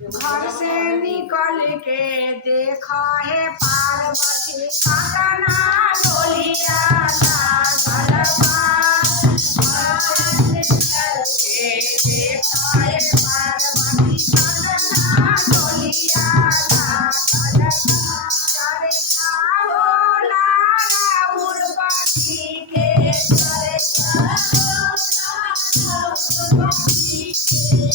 घर से निकल के देखा है पार्वती काकना डोलिया लागलबा। घर से निकल के देखा है पार्वती काकना डोलिया लागलबा। चर्चा होला उर्वशी के चर्चा होला उर्वशी के